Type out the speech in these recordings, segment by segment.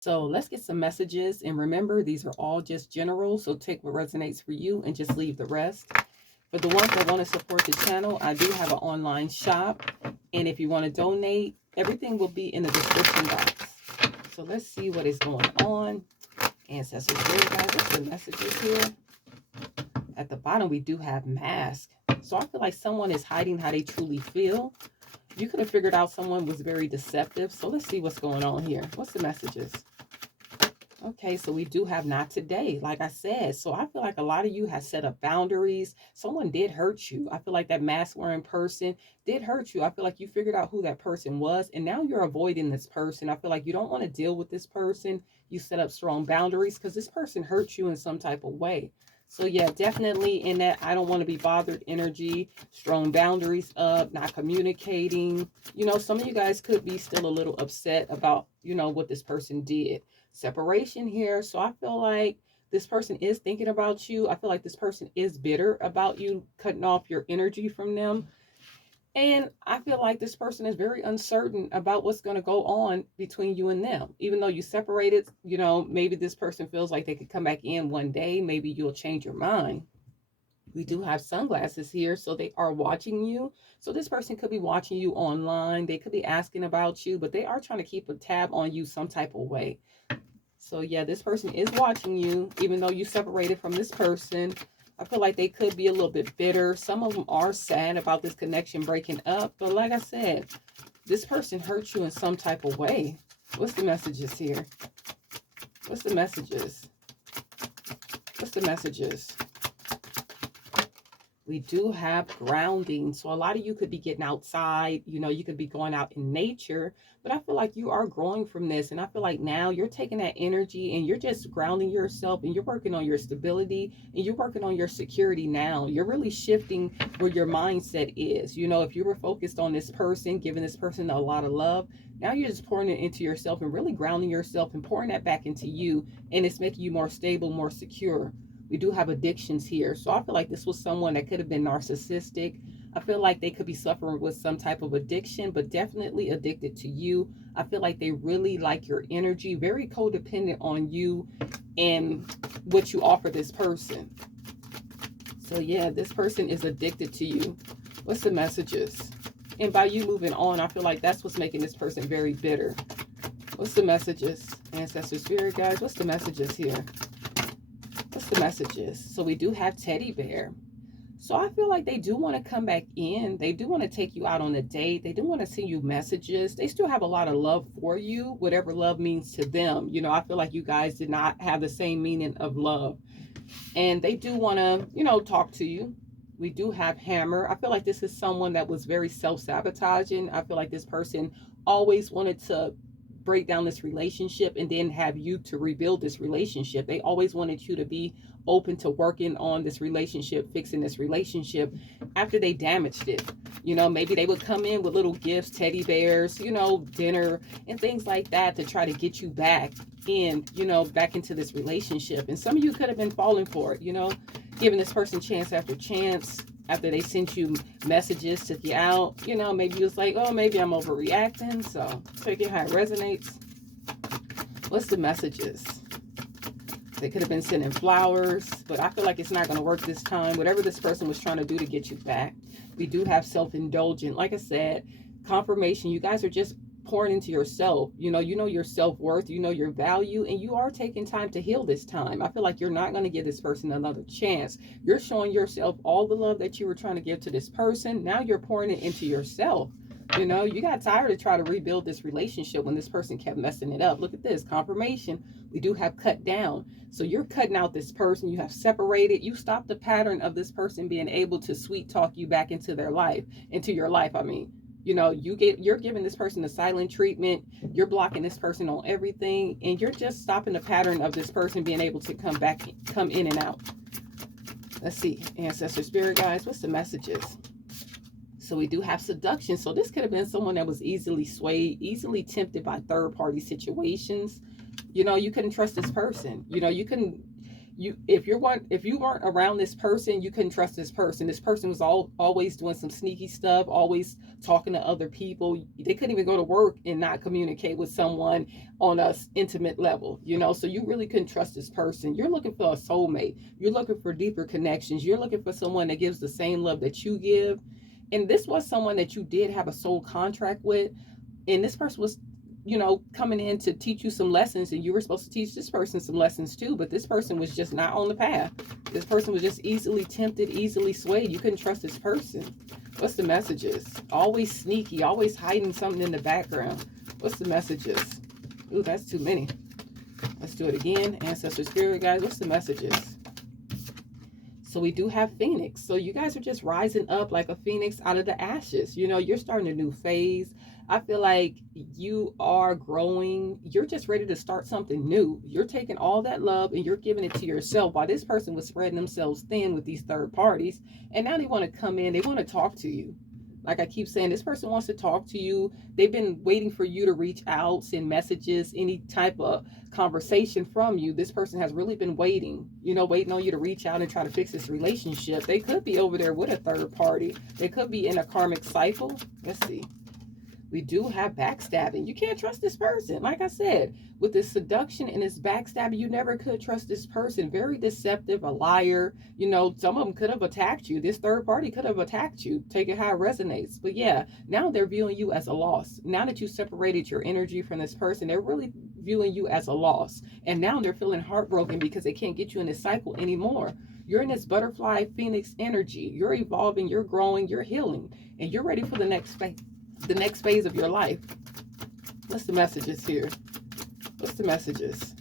So let's get some messages. And remember, these are all just general. So take what resonates for you and just leave the rest. For the ones that want to support the channel, I do have an online shop. And if you want to donate, everything will be in the description box. So let's see what is going on. Ancestors, spirit guides, what's the messages here? At the bottom, we do have mask. So I feel like someone is hiding how they truly feel. You could have figured out someone was very deceptive. So let's see what's going on here. What's the messages? Okay, so we do have not today, like I said. So I feel like a lot of you have set up boundaries. Someone did hurt you. I feel like that mask wearing person did hurt you. I feel like you figured out who that person was, and now you're avoiding this person. I feel like you don't want to deal with this person. You set up strong boundaries because this person hurt you in some type of way. So yeah, definitely in that I don't want to be bothered energy, strong boundaries up, not communicating. Some of you guys could be still a little upset about, what this person did. Separation here. So I feel like this person is thinking about you. I feel like this person is bitter about you cutting off your energy from them. And I feel like this person is very uncertain about what's going to go on between you and them. Even though you separated, maybe this person feels like they could come back in one day. Maybe you'll change your mind. We do have sunglasses here, so they are watching you. So this person could be watching you online. They could be asking about you, but they are trying to keep a tab on you some type of way. So yeah, this person is watching you, even though you separated from this person. I feel like they could be a little bit bitter. Some of them are sad about this connection breaking up. But like I said, this person hurt you in some type of way. What's the messages here? What's the messages? What's the messages? We do have grounding. So a lot of you could be getting outside, you could be going out in nature, but I feel like you are growing from this. And I feel like now you're taking that energy and you're just grounding yourself and you're working on your stability and you're working on your security now. You're really shifting where your mindset is. If you were focused on this person, giving this person a lot of love, now you're just pouring it into yourself and really grounding yourself and pouring that back into you. And it's making you more stable, more secure. We do have addictions here. So I feel like this was someone that could have been narcissistic. I feel like they could be suffering with some type of addiction, but definitely addicted to you. I feel like they really like your energy, very codependent on you and what you offer this person. So yeah, this person is addicted to you. What's the messages? And by you moving on, I feel like that's what's making this person very bitter. What's the messages? Ancestor spirit guys, what's the messages here? What's the messages? So we do have teddy bear. So I feel like they do want to come back in. They do want to take you out on a date. They do want to send you messages. They still have a lot of love for you, whatever love means to them. I feel like you guys did not have the same meaning of love. And they do want to, talk to you. We do have hammer. I feel like this is someone that was very self-sabotaging. I feel like this person always wanted to break down this relationship and then have you to rebuild this relationship. They always wanted you to be open to working on this relationship, fixing this relationship after they damaged it. Maybe they would come in with little gifts, teddy bears, dinner and things like that to try to get you back in, back into this relationship. And some of you could have been falling for it, giving this person chance after chance. After they sent you messages, took you out, maybe you was like, oh, maybe I'm overreacting. So take it how it resonates. What's the messages? They could have been sending flowers, but I feel like it's not going to work this time. Whatever this person was trying to do to get you back. We do have self-indulgent. Like I said, confirmation. You guys are just pouring into yourself. You know your self-worth, your value, and you are taking time to heal this time. I feel like you're not going to give this person another chance. You're showing yourself all the love that you were trying to give to this person. Now you're pouring it into yourself. You got tired of trying to rebuild this relationship when this person kept messing it up. Look at this confirmation. We do have cut down. So you're cutting out this person. You have separated. You stopped the pattern of this person being able to sweet talk you back into their life, into your life. I mean, you're giving this person a silent treatment. You're blocking this person on everything, and you're just stopping the pattern of this person being able to come in and out. Let's see, ancestor spirit guides, what's the messages? So we do have seduction. So this could have been someone that was easily swayed, easily tempted by third-party situations. You couldn't trust this person. You couldn't if you weren't around this person, you couldn't trust this person. This person was always doing some sneaky stuff, always talking to other people. They couldn't even go to work and not communicate with someone on a intimate level, you know. So you really couldn't trust this person. You're looking for a soulmate. You're looking for deeper connections. You're looking for someone that gives the same love that you give. And this was someone that you did have a soul contract with, and this person was, you know, coming in to teach you some lessons, and you were supposed to teach this person some lessons too, but this person was just not on the path. This person was just easily tempted, easily swayed. You couldn't trust this person. What's the messages? Always sneaky, always hiding something in the background. What's the messages? Ooh, that's too many. Let's do it again. Ancestor spirit guys, what's the messages? So we do have Phoenix. So you guys are just rising up like a phoenix out of the ashes. You know, you're starting a new phase. I feel like you are growing. You're just ready to start something new. You're taking all that love and you're giving it to yourself, while this person was spreading themselves thin with these third parties. And now they want to come in. They want to talk to you. Like I keep saying, this person wants to talk to you. They've been waiting for you to reach out, send messages, any type of conversation from you. This person has really been waiting, you know, waiting on you to reach out and try to fix this relationship. They could be over there with a third party. They could be in a karmic cycle. Let's see. We do have backstabbing. You can't trust this person. Like I said, with this seduction and this backstabbing, you never could trust this person. Very deceptive, a liar. You know, some of them could have attacked you. This third party could have attacked you. Take it how it resonates. But yeah, now they're viewing you as a loss. Now that you separated your energy from this person, they're really viewing you as a loss. And now they're feeling heartbroken because they can't get you in this cycle anymore. You're in this butterfly phoenix energy. You're evolving, you're growing, you're healing, and you're ready for the next phase. The next phase of your life. What's the messages here? What's the messages?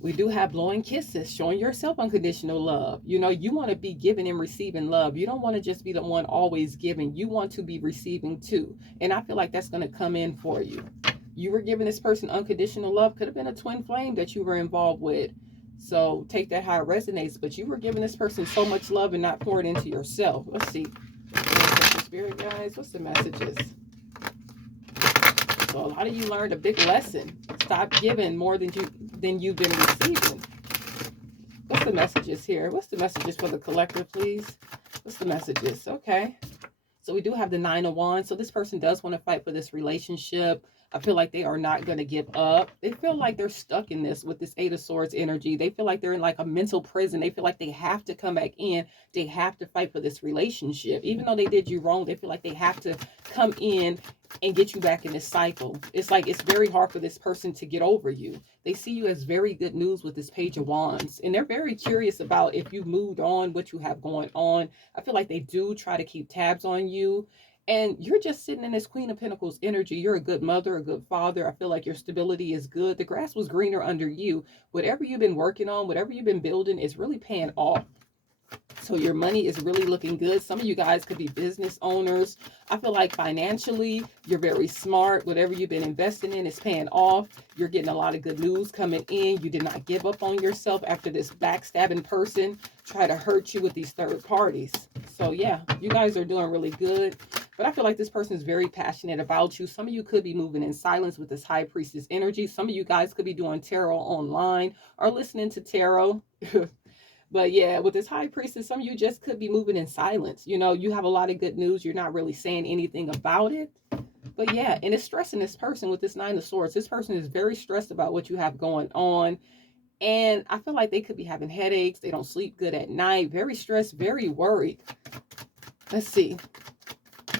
We do have blowing kisses, showing yourself unconditional love. You know, you want to be giving and receiving love. You don't want to just be the one always giving. You want to be receiving too. And I feel like that's going to come in for you. You were giving this person unconditional love. Could have been a twin flame that you were involved with. So take that how it resonates. But you were giving this person so much love and not pouring into yourself. Let's see. Spirit guys, what's the messages? So a lot of you learned a big lesson. Stop giving more than you've been receiving. What's the messages here? What's the messages for the collective, please? What's the messages? Okay. So we do have the Nine of Wands. So this person does want to fight for this relationship. I feel like they are not going to give up. They feel like they're stuck in this with this Eight of Swords energy. They feel like they're in like a mental prison. They feel like they have to come back in. They have to fight for this relationship. Even though they did you wrong, they feel like they have to come in and get you back in this cycle. It's like it's very hard for this person to get over you. They see you as very good news with this Page of Wands. And they're very curious about if you've moved on, what you have going on. I feel like they do try to keep tabs on you. And you're just sitting in this Queen of Pentacles energy. You're a good mother, a good father. I feel like your stability is good. The grass was greener under you. Whatever you've been working on, whatever you've been building is really paying off. So your money is really looking good. Some of you guys could be business owners. I feel like financially, you're very smart. Whatever you've been investing in is paying off. You're getting a lot of good news coming in. You did not give up on yourself after this backstabbing person try to hurt you with these third parties. So yeah, you guys are doing really good. But I feel like this person is very passionate about you. Some of you could be moving in silence with this High Priestess energy. Some of you guys could be doing tarot online or listening to tarot. But yeah, with this High Priestess, some of you just could be moving in silence. You know, you have a lot of good news. You're not really saying anything about it. But yeah, and it's stressing this person with this Nine of Swords. This person is very stressed about what you have going on. And I feel like they could be having headaches. They don't sleep good at night. Very stressed, very worried. Let's see.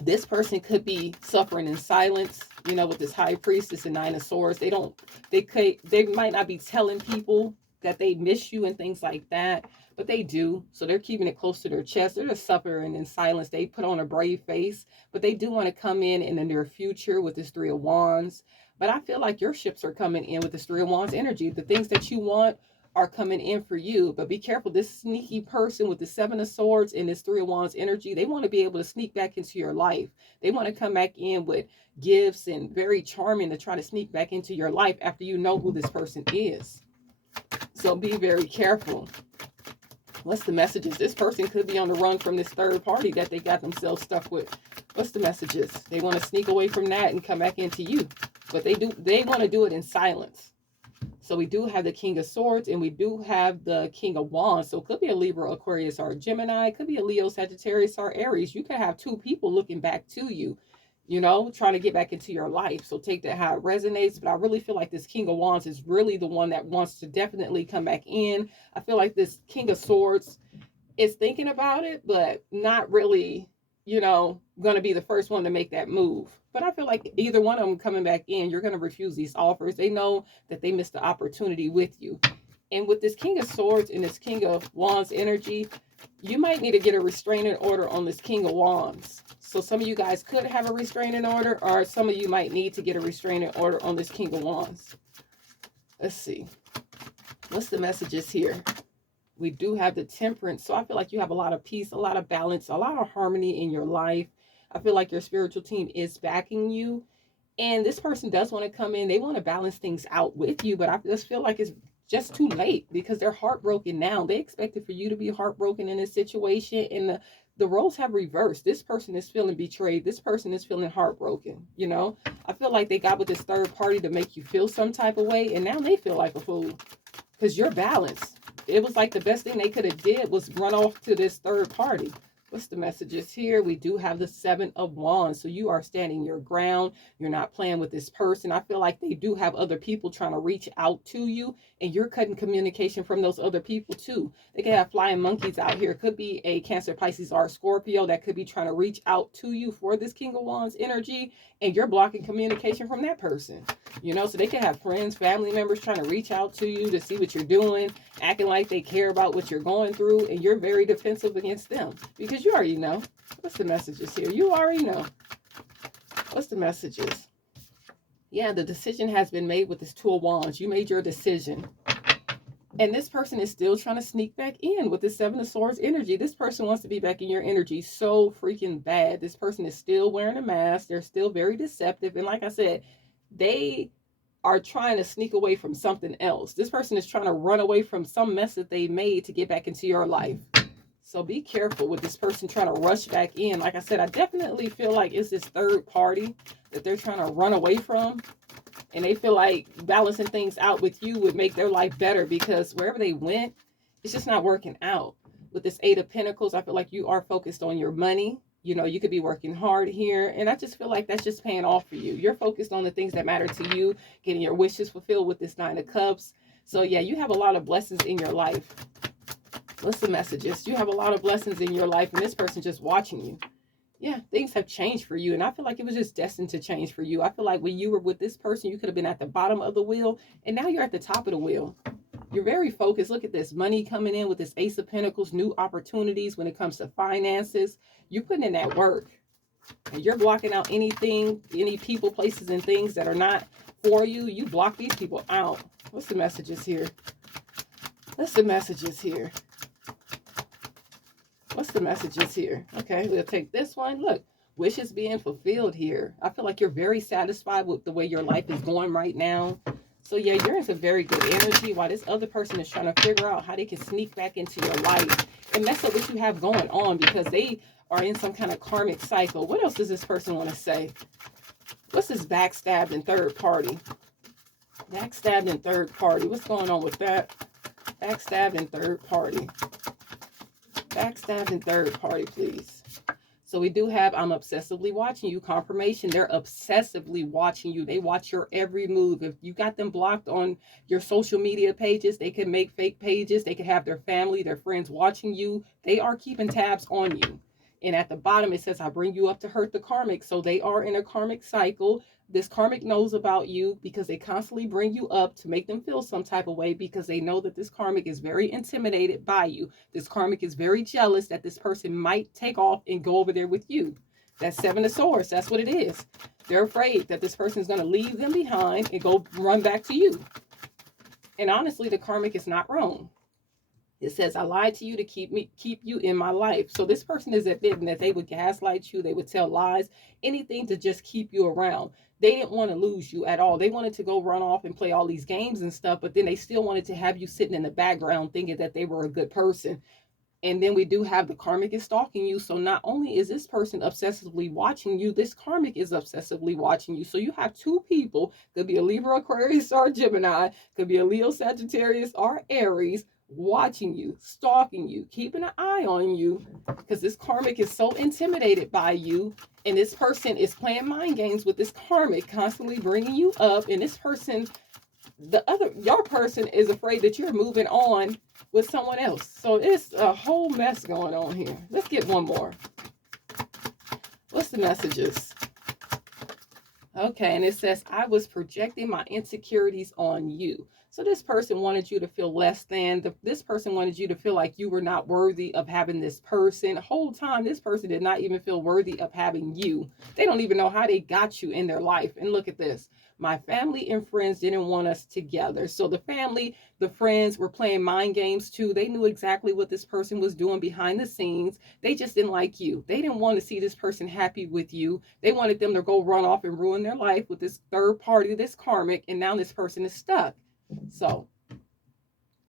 This person could be suffering in silence, you know, with this High Priestess and Nine of Swords. They might not be telling people that they miss you and things like that, but they do. So they're keeping it close to their chest. They're just suffering in silence. They put on a brave face, but they do want to come in the near future with this Three of Wands. But I feel like your ships are coming in with this Three of Wands energy. The things that you want are coming in for you, but be careful. This sneaky person with the Seven of Swords and this Three of Wands energy, they want to be able to sneak back into your life. They want to come back in with gifts and very charming to try to sneak back into your life after you know who this person is. So be very careful. What's the messages? This person could be on the run from this third party that they got themselves stuck with. What's the messages? They want to sneak away from that and come back into you. But they want to do it in silence. So we do have the King of Swords and we do have the King of Wands. So it could be a Libra, Aquarius, or a Gemini. It could be a Leo, Sagittarius, or Aries. You could have two people looking back to you, you know, trying to get back into your life. So take that how it resonates. But I really feel like this King of Wands is really the one that wants to definitely come back in. I feel like this King of Swords is thinking about it, but not really, you know, going to be the first one to make that move. But I feel like either one of them coming back in, you're going to refuse these offers. They know that they missed the opportunity with you. And with this King of Swords and this King of Wands energy, you might need to get a restraining order on this King of Wands. So some of you guys could have a restraining order, or some of you might need to get a restraining order on this King of Wands. Let's see. What's the messages here? We do have the Temperance. So I feel like you have a lot of peace, a lot of balance, a lot of harmony in your life. I feel like your spiritual team is backing you. And this person does want to come in. They want to balance things out with you. But I just feel like it's just too late because they're heartbroken now. They expected for you to be heartbroken in this situation. And the roles have reversed. This person is feeling betrayed. This person is feeling heartbroken. You know, I feel like they got with this third party to make you feel some type of way. And now they feel like a fool because you're balanced. It was like the best thing they could have did was run off to this third party. What's the messages here? We do have the Seven of Wands. So you are standing your ground. You're not playing with this person. I feel like they do have other people trying to reach out to you, and you're cutting communication from those other people too. They could have flying monkeys out here. It could be a Cancer, Pisces, or Scorpio that could be trying to reach out to you for this King of Wands energy, and you're blocking communication from that person. You know, so they could have friends, family members trying to reach out to you to see what you're doing, acting like they care about what you're going through, and you're very defensive against them because you already know. What's the messages here? You already know. What's the messages? Yeah, the decision has been made with this Two of Wands. You made your decision. And this person is still trying to sneak back in with this Seven of Swords energy. This person wants to be back in your energy so freaking bad. This person is still wearing a mask. They're still very deceptive. And like I said, they are trying to sneak away from something else. This person is trying to run away from some mess that they made to get back into your life. So be careful with this person trying to rush back in. Like I said, I definitely feel like it's this third party that they're trying to run away from. And they feel like balancing things out with you would make their life better because wherever they went, it's just not working out. With this Eight of Pentacles, I feel like you are focused on your money. You know, you could be working hard here. And I just feel like that's just paying off for you. You're focused on the things that matter to you, getting your wishes fulfilled with this Nine of Cups. So yeah, you have a lot of blessings in your life. What's the messages? You have a lot of blessings in your life and this person just watching you. Yeah, things have changed for you. And I feel like it was just destined to change for you. I feel like when you were with this person, you could have been at the bottom of the wheel. And now you're at the top of the wheel. You're very focused. Look at this money coming in with this Ace of Pentacles, new opportunities when it comes to finances. You're putting in that work. And you're blocking out anything, any people, places, and things that are not for you. You block these people out. What's the messages here? What's the messages here? What's the messages here? Okay, we'll take this one. Look, wishes being fulfilled here. I feel like you're very satisfied with the way your life is going right now. So yeah, you're in some very good energy while this other person is trying to figure out how they can sneak back into your life and mess up what you have going on because they are in some kind of karmic cycle. What else does this person want to say? What's this backstabbed in third party? Backstabbed in third party. What's going on with that? Backstabbed in third party. Backstabbed in third party, please. So we do have I'm obsessively watching you. Confirmation. They're obsessively watching you. They watch your every move. If you got them blocked on your social media pages, they can make fake pages. They can have their family, their friends watching you. They are keeping tabs on you. And at the bottom, it says, I bring you up to hurt the karmic. So they are in a karmic cycle. This karmic knows about you because they constantly bring you up to make them feel some type of way because they know that this karmic is very intimidated by you. This karmic is very jealous that this person might take off and go over there with you. That's Seven of Swords. That's what it is. They're afraid that this person is going to leave them behind and go run back to you. And honestly, the karmic is not wrong. It says, I lied to you to keep you in my life. So this person is admitting that they would gaslight you. They would tell lies, anything to just keep you around. They didn't want to lose you at all. They wanted to go run off and play all these games and stuff, but then they still wanted to have you sitting in the background thinking that they were a good person. And then we do have the karmic is stalking you. So not only is this person obsessively watching you, this karmic is obsessively watching you. So you have two people, could be a Libra, Aquarius, or Gemini, could be a Leo, Sagittarius, or Aries, watching you, stalking you, keeping an eye on you, because this karmic is so intimidated by you. And this person is playing mind games with this karmic, constantly bringing you up. And this person, your person is afraid that you're moving on with someone else. So it's a whole mess going on here. Let's get one more. What's the messages? Okay, and it says, I was projecting my insecurities on you. So this person wanted you to feel less than. This person wanted you to feel like you were not worthy of having this person. The whole time, this person did not even feel worthy of having you. They don't even know how they got you in their life. And look at this. My family and friends didn't want us together. So the family, the friends were playing mind games too. They knew exactly what this person was doing behind the scenes. They just didn't like you. They didn't want to see this person happy with you. They wanted them to go run off and ruin their life with this third party, this karmic, and now this person is stuck. So